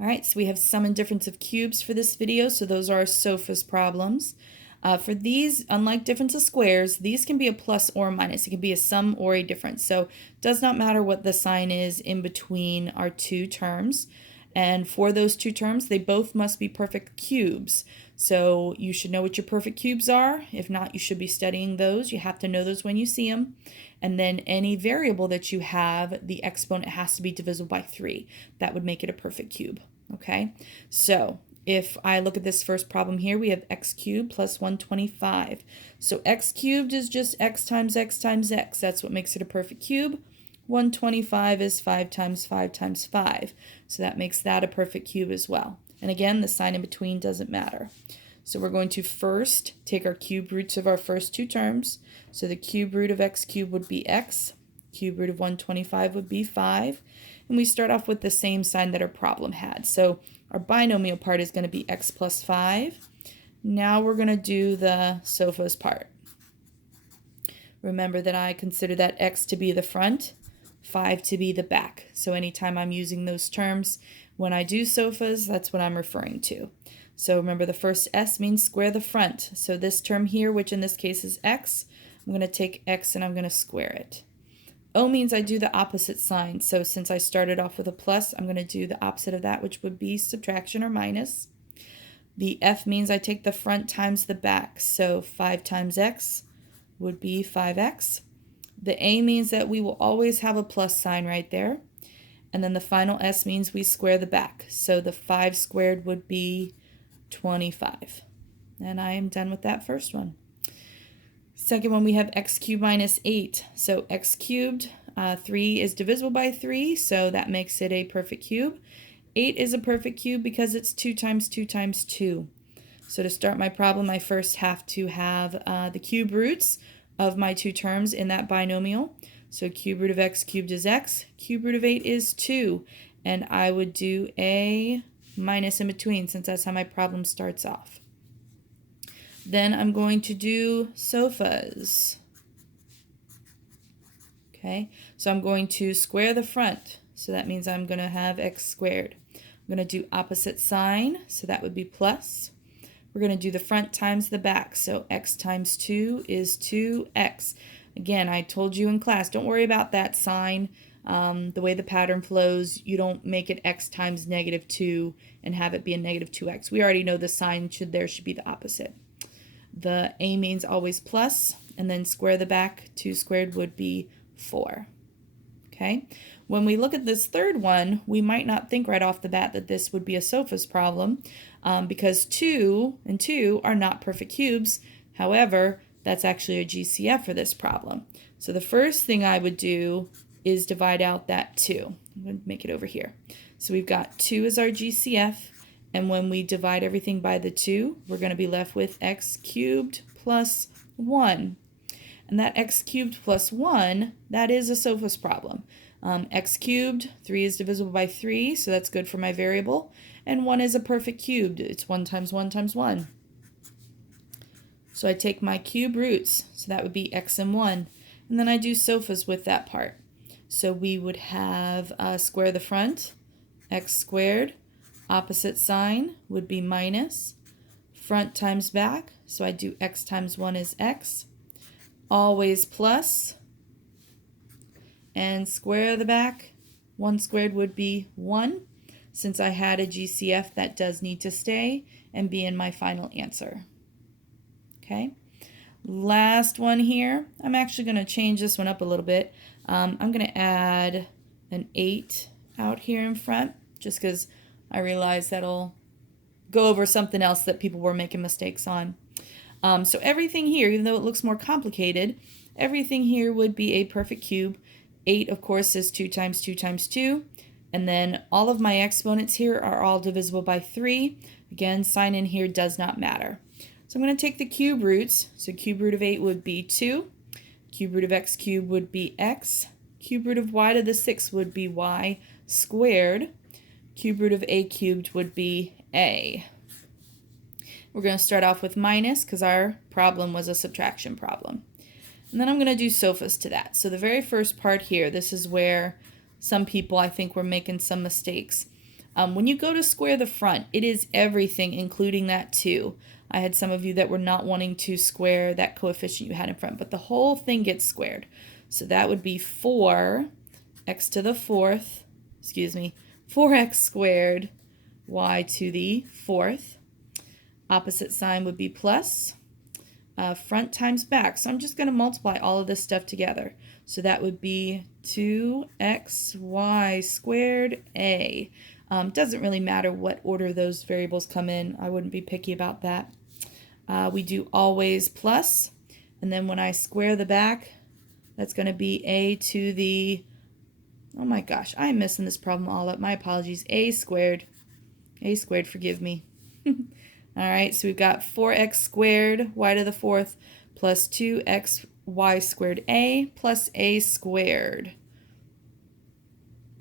All right, so we have sum and difference of cubes for this video, so those are our SOFAS problems. For these, unlike difference of squares, these can be a plus or a minus. It can be a sum or a difference. So it does not matter what the sign is in between our two terms. And for those two terms, they both must be perfect cubes. So you should know what your perfect cubes are. If not, you should be studying those. You have to know those when you see them. And then any variable that you have, the exponent has to be divisible by 3. That would make it a perfect cube. Okay, so if I look at this first problem here, we have x cubed plus 125. So x cubed is just x times x times x. That's what makes it a perfect cube. 125 is 5 times 5 times 5. So that makes that a perfect cube as well. And again, the sign in between doesn't matter. So we're going to first take our cube roots of our first two terms. So the cube root of x cubed would be x. Cube root of 125 would be 5. And we start off with the same sign that our problem had. So our binomial part is going to be x plus 5. Now we're going to do the SOFAS part. Remember that I consider that x to be the front, 5 to be the back. So anytime I'm using those terms, when I do SOFAS, that's what I'm referring to. So remember the first s means square the front. So this term here, which in this case is x, I'm going to take x and I'm going to square it. O means I do the opposite sign. So since I started off with a plus, I'm going to do the opposite of that, which would be subtraction or minus. The F means I take the front times the back. So 5 times x would be 5x. The A means that we will always have a plus sign right there. And then the final S means we square the back. So the 5 squared would be 25. And I am done with that first one. Second one, we have x cubed minus 8. So x cubed, 3 is divisible by 3, so that makes it a perfect cube. 8 is a perfect cube because it's 2 times 2 times 2. So to start my problem, I first have to have the cube roots of my two terms in that binomial. So cube root of x cubed is x, cube root of 8 is 2, and I would do a minus in between since that's how my problem starts off. Then I'm going to do SOFAS. Okay, so I'm going to square the front. So that means I'm going to have x squared. I'm going to do opposite sign, so that would be plus. We're going to do the front times the back. So x times 2 is 2x. Again, I told you in class, don't worry about that sign. The way the pattern flows, you don't make it x times negative 2 and have it be a negative 2x. We already know the sign should be the opposite. The A means always plus, and then square the back. 2 squared would be 4. Okay? When we look at this third one, we might not think right off the bat that this would be a SOFAS problem because 2 and 2 are not perfect cubes. However, that's actually a GCF for this problem. So the first thing I would do is divide out that 2. I'm going to make it over here. So we've got 2 as our GCF. And when we divide everything by the 2, we're going to be left with x cubed plus 1. And that x cubed plus 1, that is a SOFAS problem. X cubed, 3 is divisible by 3, so that's good for my variable. And 1 is a perfect cubed. It's 1 times 1 times 1. So I take my cube roots, so that would be x and 1. And then I do SOFAS with that part. So we would have square the front, x squared. Opposite sign would be minus. Front times back, so I do x times 1 is x. Always plus. And square the back. 1 squared would be 1. Since I had a GCF, that does need to stay and be in my final answer. Okay. Last one here. I'm actually going to change this one up a little bit. I'm going to add an 8 out here in front just because I realize that'll go over something else that people were making mistakes on. So everything here, even though it looks more complicated, everything here would be a perfect cube. 8, of course, is 2 times 2 times 2. And then all of my exponents here are all divisible by 3. Again, sign in here does not matter. So I'm going to take the cube roots. So cube root of 8 would be 2. Cube root of x cubed would be x. Cube root of y to the 6 would be y squared. Cube root of a cubed would be a. We're going to start off with minus because our problem was a subtraction problem. And then I'm going to do SOFAS to that. So the very first part here, this is where some people I think were making some mistakes. When you go to square the front, it is everything, including that 2. I had some of you that were not wanting to square that coefficient you had in front, but the whole thing gets squared. So that would be 4x to the 4th, 4x squared y to the 4th. Opposite sign would be plus. Front times back. So I'm just going to multiply all of this stuff together. So that would be 2xy squared a. Doesn't really matter what order those variables come in. I wouldn't be picky about that. We do always plus, and then when I square the back, that's going to be a to the, oh my gosh, I'm messing this problem all up. My apologies. A squared, forgive me. All right, so we've got 4x squared y to the 4th plus 2xy squared a plus a squared.